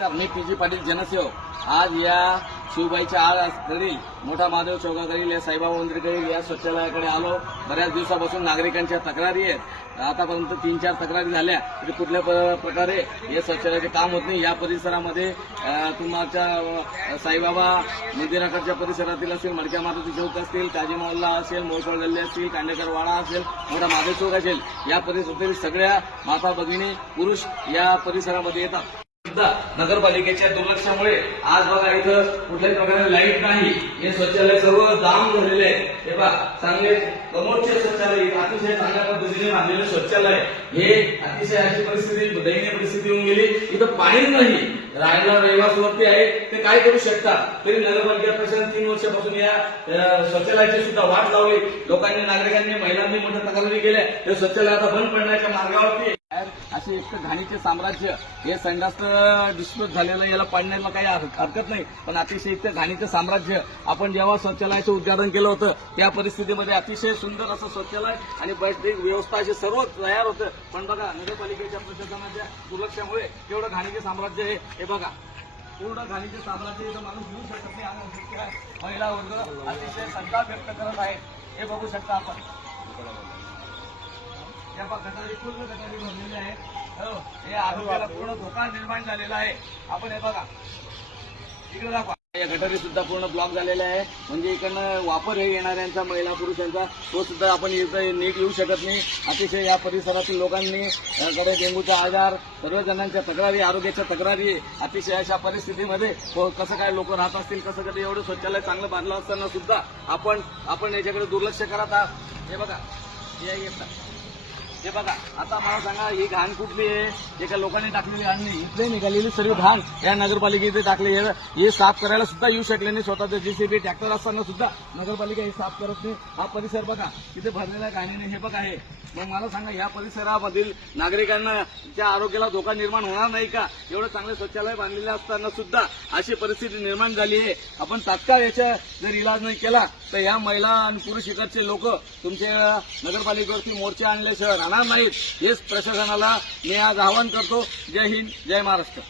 मी P G Patil जनसेवक हो. आज या शिवबाईच्या आळकडील मोठा महादेव चौकाकडील या साईबाबा मंदिरकडील या शौचालयाकडे आलो. बऱ्याच दिवसापासून नागरिकांच्या तक्रारी आहेत. आतापर्यंत तीन चार तक्रारी झाल्या. तरी कुठल्या प्रकारे या शौचालयाचे काम होत नाही या परिसरामध्ये तुमच्या साईबाबा मंदिराकडच्या परिसरातील असेल मडक्या मारुती चौक असतील काजी मोहल्ला असेल मोळफळ गल्ली असतील कांडेकर वाडा असेल मोठा महादेव चौक असेल या परिसरातील सगळ्या माता भगिनी पुरुष या परिसरामध्ये येतात. सुद्धा नगरपालिकेच्या दुर्लक्षामुळे आज बघा इथं कुठल्याही प्रकारे लाइट नाही. हे शौचालय सर्व दाम झालेले आहे. हे बघा चांगले कमोडचे शौचालय अतिशय चांगल्या पद्धतीने बांधलेले शौचालय हे अतिशय अशी परिस्थिती दयनीय परिस्थिती येऊन गेली. इथं पाणी नाही. राहायला रहिवासवरती आहे ते काय करू शकतात? तरी नगरपालिका प्रशासन तीन वर्षापासून या शौचालयाची सुद्धा वाट लावली. लोकांनी नागरिकांनी महिलांनी मोठ्या तक्रारी केल्या. ते शौचालय आता बंद पडण्याच्या मार्गावर आहे. एक घाणीचे साम्राज्य हे संडास डिस्प्यूट झालेलं याला पाडण्याला काही हरकत नाही. पण अतिशय इतकं घाणीचं साम्राज्य आपण जेव्हा शौचालयाचं उद्घाटन केलं होतं त्या परिस्थितीमध्ये अतिशय सुंदर असं शौचालय आणि बर्थडे व्यवस्था असे सर्व तयार होतं. पण बघा नगरपालिकेच्या प्रशासनाच्या दुर्लक्षामुळे केवढं घाणीचे साम्राज्य हे हे बघा पूर्ण घाणीचे साम्राज्य इथं माणूस घेऊ शकत नाही. आणि महिला वर्ग अतिशय संताप व्यक्त करत आहे हे बघू शकता आपण. या गटारी पूर्ण गटारी भरलेली आहे हो, आरोग्याला पूर्ण धोका निर्माण झालेला आहे. आपण हे बघा. इकडे दाखवा. या गटारी सुद्धा पूर्ण ब्लॉक झालेला आहे. म्हणजे इकडनं वापर हे येणाऱ्यांचा महिला पुरुषांचा तो सुद्धा आपण इथं नीट येऊ शकत नाही. अतिशय या परिसरातील लोकांनी कडे डेंग्यूचा आजार सर्व जणांच्या तक्रारी आरोग्याच्या तक्रारी आहे. अतिशय अशा परिस्थितीमध्ये कसं काय लोक राहत असतील कसं कधी एवढं स्वच्छालय चांगलं बांधलं असताना सुद्धा आपण आपण याच्याकडे दुर्लक्ष करत आहात. हे बघा. हे येतात हे बघा आता मला सांगा ही घाण कुठली आहे? एका लोकांनी टाकलेली घाण नाही. इथले निघालेली सर्व घाण या नगरपालिकेचे टाकले. हे- हे साफ करायला सुद्धा येऊ शकले नाही. स्वतःचे जेसीबी ट्रॅक्टर असताना सुद्धा नगरपालिका हे साफ करत नाही. हा परिसर बघा इथे भरलेल्या घाणीने हे बघा आहे मग मला सांगा या परिसरामधील नागरिकांना त्या आरोग्याला धोका निर्माण होणार नाही का? एवढं चांगलं शौचालय बांधलेलं असताना सुद्धा अशी परिस्थिती निर्माण झाली आहे. आपण तात्काळ याचा जर इलाज नाही केला तर या महिला आणि पुरुष इकडचे लोक तुमच्या नगरपालिकेवरती मोर्चे आणल्याशिवाय राहणार नाहीत. हेच प्रशासनाला मी आज आवाहन करतो. जय हिंद जय महाराष्ट्र.